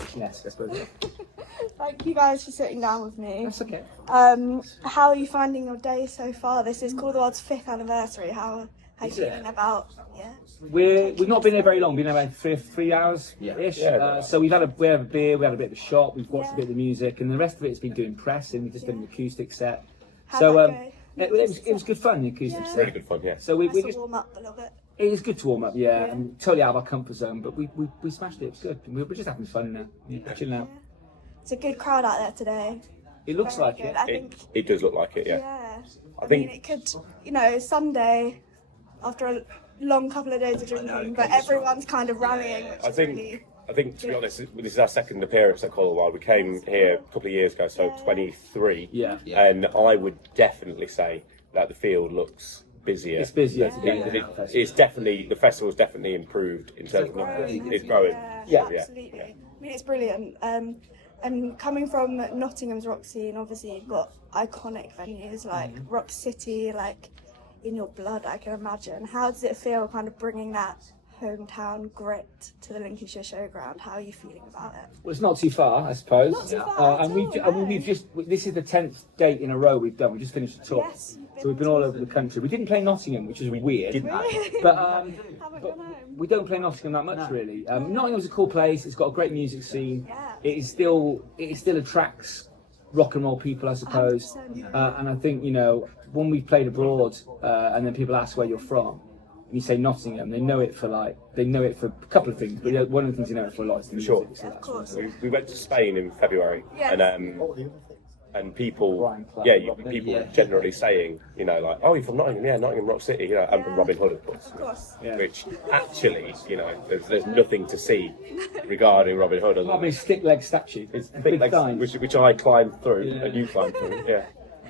Fiction-esque, I suppose. Thank you guys for sitting down with me. That's okay. How are you finding your day so far? This is Call the World's 5th anniversary. How are you feeling about? Yeah. We've not been here very long. Been here about three hours ish. So we had a beer, we had a bit of a shop. We've watched a bit of the music, and the rest of it's been doing press, and we just done an acoustic set. It was good fun. The acoustic set. Really good fun. Yeah. So we just warm up a little bit. It is good to warm up, and totally out of our comfort zone. But we smashed it. It was good. We're just having fun now, chilling out. It's a good crowd out there today. It looks Very like good. it. I think, it does look like it. Yeah. I mean, it could, Sunday after a long couple of days of drinking, but everyone's kind of rallying. I think to be honest, this is our second appearance at Call the Wild. We came here a couple of years ago, so 23. Yeah. And I would definitely say that the field looks busier. It's busier. It's definitely, the festival's definitely improved in terms of numbers. It's growing. Yeah, absolutely. Yeah. I mean, it's brilliant. And coming from Nottingham's rock scene, obviously you've got iconic venues like Rock City, like in your blood, I can imagine. How does it feel kind of bringing that hometown grit to the Lincolnshire Showground? How are you feeling about it? Well, it's not too far, I suppose. Not too far. We've just, this is the 10th date in a row we've done. We just finished the tour. Yes, so we've been all over the country. We didn't play Nottingham, which is weird. Really? But But we don't play Nottingham that much, really. Nottingham's a cool place. It's got a great music scene. Yeah. It still attracts rock and roll people, I suppose. And I think, when we played abroad, and then people ask where you're from, and you say Nottingham, they know it for a couple of things, but one of the things they know it for a lot is the music. Sure. So of course. We went to Spain in February, and people, people generally saying, like, oh, you're from Nottingham, Nottingham Rock City, I'm from Robin Hood, of course. Of course. Which actually, there's nothing to see regarding Robin Hood. Probably a stick leg statue. It's big legs, which I climbed through, and you climbed through,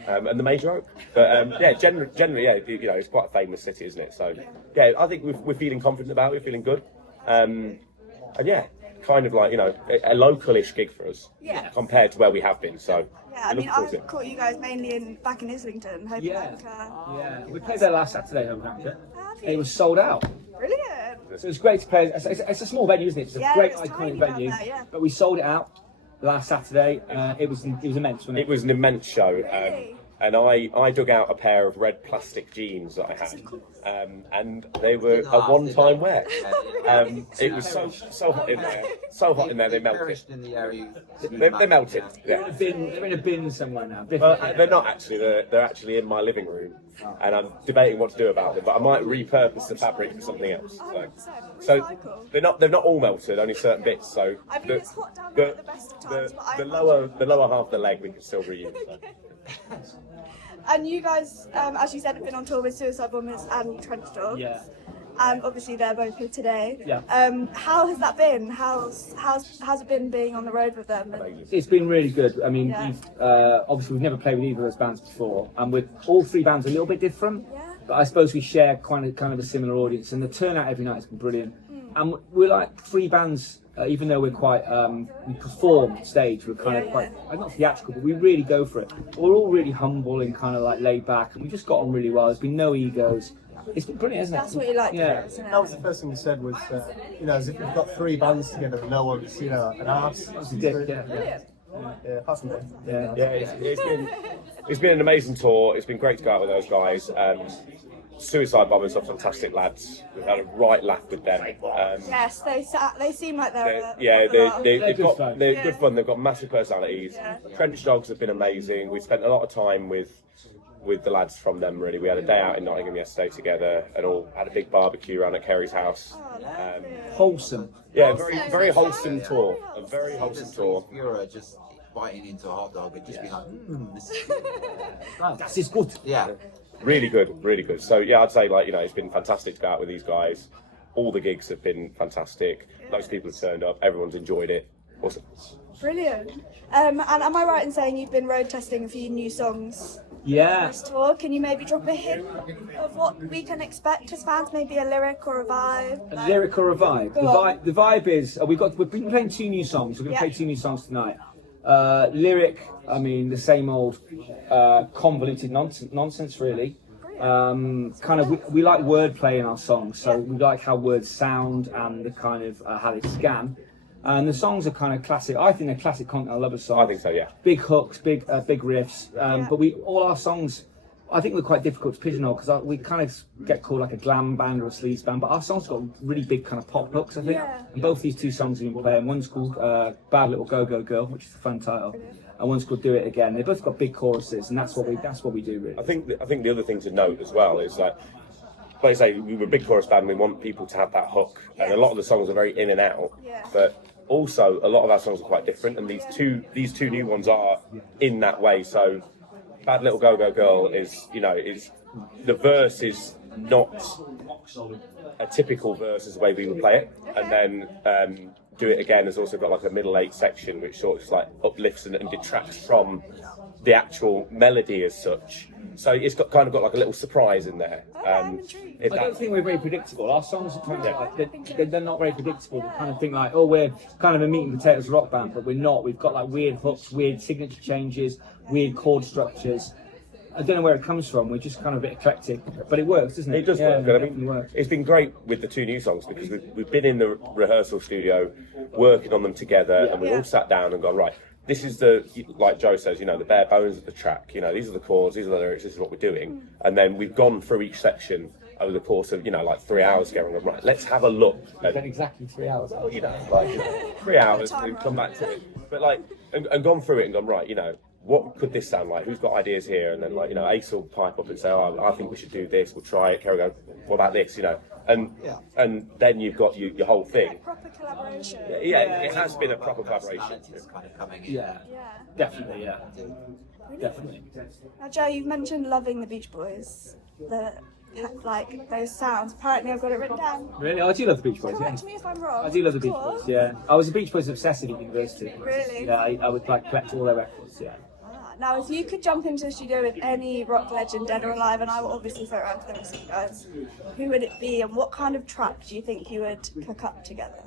and the Major Oak. But generally, it's quite a famous city, isn't it? So, I think we're feeling confident about it, we're feeling good. And kind of like, a local-ish gig for us compared to where we have been. So, I mean, I've caught you guys mainly back in Islington, Hope we played there last Saturday, Hope It was sold out. Brilliant. So it's great to play. It's a small venue, isn't it? It's a great iconic venue. But we sold it out last Saturday. It was immense, wasn't it? It was an immense show. Really? And I dug out a pair of red plastic jeans that I had, and they were a one-time wear. It was so hot in there, they melted. They melted. Yeah. They're in a bin somewhere now. Well, they're not actually. They're actually in my living room, and I'm debating what to do about them. But I might repurpose the fabric for something else. So they're not all melted, only certain bits. So I mean, it's hot down there at the best of times, but the lower half of the leg we can still reuse. So. And you guys, as you said, have been on tour with Suicide Bombers and Trench Dogs. Yeah. And obviously they're both here today. Yeah. How has that been? How's it been being on the road with them? It's been really good. I mean, obviously we've never played with either of those bands before, and with all three bands a little bit different. Yeah. But I suppose we share kind of a similar audience, and the turnout every night has been brilliant. And we're like three bands. Even though we're quite, we perform on stage, we're kind of quite, not theatrical, but we really go for it. We're all really humble and kind of like laid back, and we just got on really well. There's been no egos. It's been brilliant, isn't it? That's what you like. Yeah. That was the first thing you said was, as if you've got three bands together and no one's, an arse. That's a dick, Brilliant. Hasn't it? It's been an amazing tour. It's been great to go out with those guys. Suicide Bombers are fantastic lads. We've had a right laugh with them. Yes, they seem like they're they've good got fun. they're good fun. They've got massive personalities. Trench Dogs have been amazing. We spent a lot of time with the lads from them. Really, we had a day out in Nottingham yesterday together, and all had a big barbecue around at Kerry's house. Wholesome. Yeah, very wholesome tour. A very wholesome tour. You're just biting into a hot dog and just being like, this is That is good. yeah. Really good, really good. So I'd say it's been fantastic to go out with these guys. All the gigs have been fantastic. Loads of people have turned up. Everyone's enjoyed it. Awesome. brilliant. And am I right in saying you've been road testing a few new songs? Yeah. This tour? Can you maybe drop a hint of what we can expect as fans? Maybe a lyric or a vibe? A lyric or a vibe? The vibe is we've been playing two new songs. We're going to play two new songs tonight. Lyric, I mean, the same old convoluted nonsense, really. We like wordplay in our songs, so we like how words sound and the kind of how they scan. And the songs are kind of classic. I think they're classic Continental Lovers songs. I think so, yeah. Big hooks, big riffs. But all our songs, I think we're quite difficult to pigeonhole because we kind of get called like a glam band or a sleaze band. But our songs got really big kind of pop hooks, I think. Yeah. And both these two songs we've been playing. One's called Bad Little Go Go Girl, which is a fun title, and one's called Do It Again. They both got big choruses, and that's what we do really. I think the other thing to note as well is like I say, we were a big chorus band. We want people to have that hook, and a lot of the songs are very in and out. Yeah. But also, a lot of our songs are quite different, and these two new ones are in that way. So, Bad Little Go Go Girl is the verse is not a typical verse as the way we would play it, and then Do It Again has also got like a middle eight section which sort of like uplifts and detracts from the actual melody as such. So it's got like a little surprise in there. I'm intrigued. I don't think we're very predictable. Our songs are kind of like, they're not very predictable. They kind of think like, oh, we're kind of a meat and potatoes rock band, but we're not. We've got like weird hooks, weird signature changes, weird chord structures. I don't know where it comes from. We're just kind of a bit eclectic, but it works, doesn't it? It does Yeah, work. it I definitely mean, works. it's been great with the two new songs because we've been in the rehearsal studio working on them together, and we all sat down and gone, right, this is like Joe says, the bare bones of the track. These are the chords, these are the lyrics, this is what we're doing. And then we've gone through each section over the course of, like 3 hours together and gone, right, let's have a look. Then exactly 3 hours. Well, 3 hours and come back to it. But and gone through it and gone, right, what could this sound like? Who's got ideas here? And then Ace will pipe up and say, oh, I think we should do this. We'll try it. Kerry will go, what about this? And then you've got your whole thing. Proper collaboration. Yeah, it has been a proper collaboration. Talent is kind of coming in. Yeah, Yeah. definitely, yeah. Definitely. Now, Joe, you've mentioned loving the Beach Boys. Those sounds. Apparently, I've got it written down. Really? I do love the Beach Boys, yeah. Correct me if I'm wrong. I do love the of Beach course. Boys, yeah. I was a Beach Boys obsessive at university. Really? Yeah, I would collect all their records, yeah. Now, if you could jump into a studio with any rock legend, dead or alive, and I will obviously throw it around to the rest of you guys, who would it be, and what kind of track do you think you would cook up together?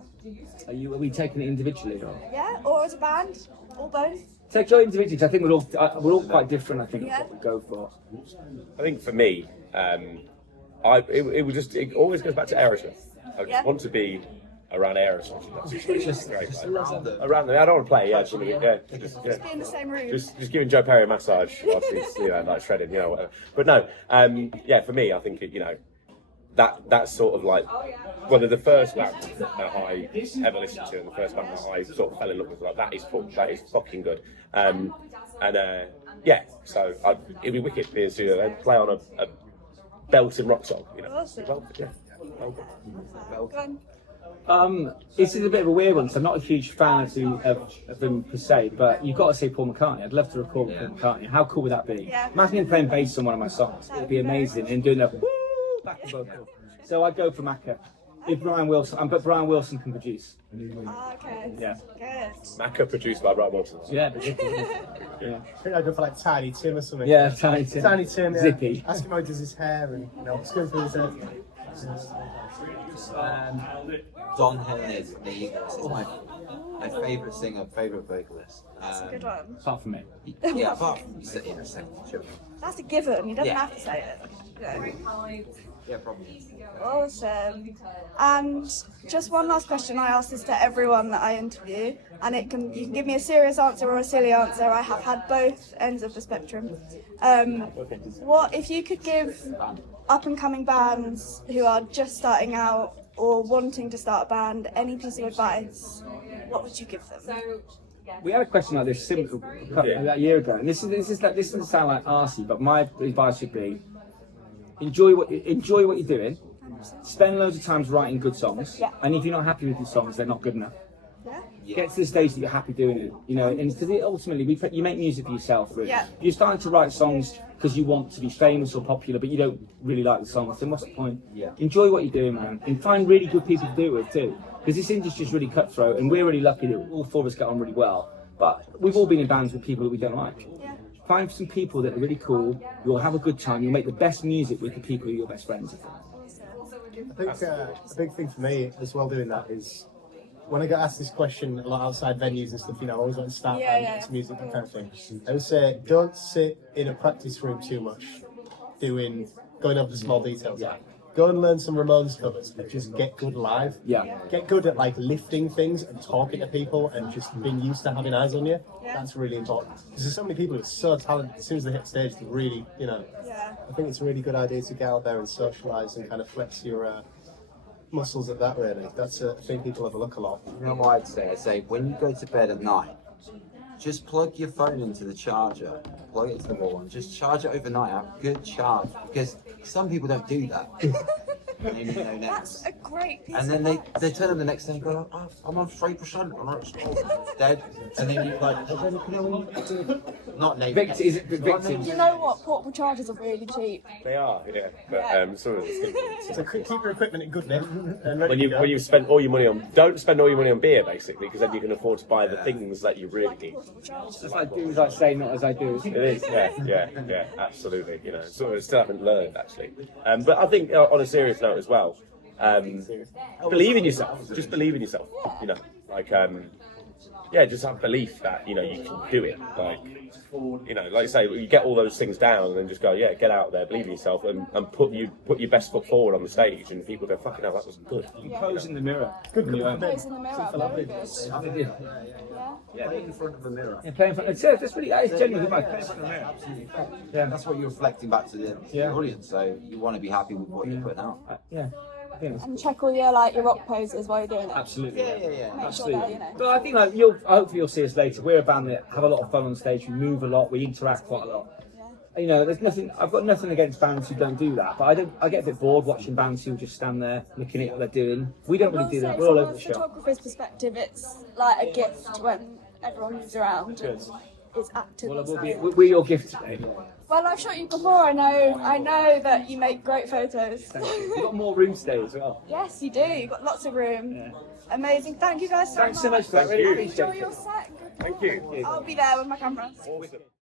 Are we taking it individually or? Yeah, or as a band, or both? Take Joe individually, 'cause I think we're all quite different. I think Yeah. of what we go for. I think for me, it always goes back to Aerosmith. I just want to be around Aerosmith. That's just great. Around them. I don't want to play. Yeah, just Be in the same room. just giving Joe Perry a massage whilst he's like shredding, whatever. But no, for me, I think that's sort of like one of the first bands that I ever listened to, and the first band that I sort of fell in love with. Like that is fucking good. So it'd be wicked to be in the studio and play on a belting rock song. Awesome. Well, yeah. Go on. This is a bit of a weird one, so I'm not a huge fan of them per se, but you've got to say Paul McCartney. I'd love to record with Paul McCartney. How cool would that be? Yeah. Imagine him playing bass on one of my songs. It'd be amazing. And doing the woo back and vocal. So I'd go for Macca. If Brian Wilson, but Brian Wilson can produce. Okay. Yeah. Good. Macca produced by Brian Wilson. Yeah, but yeah. I think I'd go for like Tiny Tim or something. Yeah, Tiny Tim. Tiny Tim, yeah. Zippy. Ask him how he does his hair and what's going through his head. Don Henley's The Eagles is my favourite singer, favourite vocalist. That's a good one. Apart from me. Yeah, apart from in a second. Sure. That's a given. You don't Yeah. have to say it. Yeah, probably. Awesome. And just one last question. I ask this to everyone that I interview, and you can give me a serious answer or a silly answer. I have had both ends of the spectrum. What if you could give up and coming bands who are just starting out or wanting to start a band any piece of advice? What would you give them? We had a question like this a year ago, and this doesn't sound like arsey, but my advice would be enjoy what you're doing. Spend loads of time writing good songs, Yeah. and if you're not happy with your songs, they're not good enough. Yeah? Get to the stage that you're happy doing it, and because ultimately you make music for yourself. Really. Yeah. If you're starting to write songs because you want to be famous or popular, but you don't really like the songs, then what's the point? Yeah. Enjoy what you're doing, man, and find really good people to do it with too. Because this industry is really cutthroat, and we're really lucky that all four of us get on really well. But we've all been in bands with people that we don't like. Yeah. Find some people that are really cool. You'll have a good time. You'll make the best music with the people who are your best friends with. I think a big thing for me as well doing that is when I get asked this question a lot outside venues and stuff, I always like to start bands, music, that kind of thing. I would say don't sit in a practice room too much going over the small details. Yeah. go and learn some Ramones covers and just get good live. Yeah. Get good at like lifting things and talking to people and just being used to having eyes on you. That's really important. Because there's so many people who are so talented. As soon as they hit stage, they really, you know. Yeah. I think it's a really good idea to get out there and socialise and kind of flex your muscles at that. Really, that's a thing people overlook a lot. You know what I'd say? I'd say when you go to bed at night, just plug your phone into the charger, plug it into the wall, and just charge it overnight. Have a good charge, because some people don't do that. Maybe no names. That's a great piece And then of they turn on the next day and go, oh, I'm on 3%, I'm not dead. And then you're like, not named. Is it victims? You know what? Portable chargers are really cheap. They are, yeah. But sort of. So keep your equipment in good nick and ready When to go. you spend all your money on, don't spend all your money on beer basically, because then you can afford to buy the things that you really need. Portable chargers. As I do as I say, not as I do. It is, yeah, absolutely. You know, sort of still haven't learned actually. But I think on a serious note as well, believe in yourself. Just believe in yourself. You know, like just have belief that you know you can do it. Like you know, like I say, you get all those things down and then just go, get out there, believe in yourself, and put your best foot forward on the stage, and people go, fucking hell, that was good. Pose in the mirror. Good. Pose in the mirror, very good. Yeah, play in front of the mirror. Yeah, playing front. That's really that is genuinely good. Playing front of the mirror. Absolutely. Yeah. That's what you're reflecting back to the audience, so you want to be happy with what you're putting out. Yeah. I think it's- And check all your rock poses while you're doing it. Absolutely. Yeah. Make sure that, Absolutely. you know. But I think like hopefully you'll see us later. We're a band that have a lot of fun on stage. We move a lot. We interact quite a lot. You know, there's nothing. I've got nothing against bands who don't do that, but I get a bit bored watching bands who just stand there looking at what they're doing. We don't really do that. We're all over the From a shop. photographer's perspective, it's like a gift when everyone moves around. Good. It's active. Well, we're your gift today. Well, I've shot you before. I know that you make great photos. We've got more room today as well. Yes, you do. You've got lots of room. Amazing. Thank you guys so Thanks so much for that. Thank Really you. appreciate Enjoy it. your set. Thank you. I'll be there with my camera. Awesome.